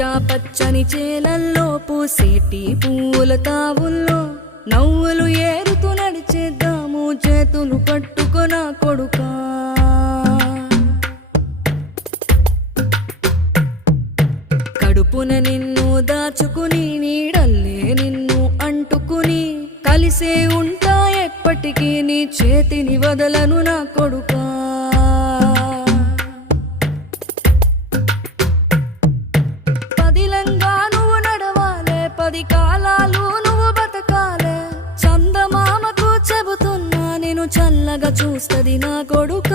పచ్చా పచ్చని చేలల్లో పూసేటి పూల తావుల్లో నవ్వులు ఏరుతూ నడిచేద్దాము చేతులు పట్టుకొన కొడుకా. కడుపున నిన్ను దాచుకుని నీడల్లే నిన్ను అంటుకుని కలిసే ఉంటా ఎప్పటికీ నీ చేతిని వదలను నా కొడుకా. పదిలంగా నువ్వు నడవాలే, 10 కాలాలు నువ్వు బతకాలే. చందమామకు చెబుతున్నా నేను చల్లగా చూస్తది నా కొడుకా.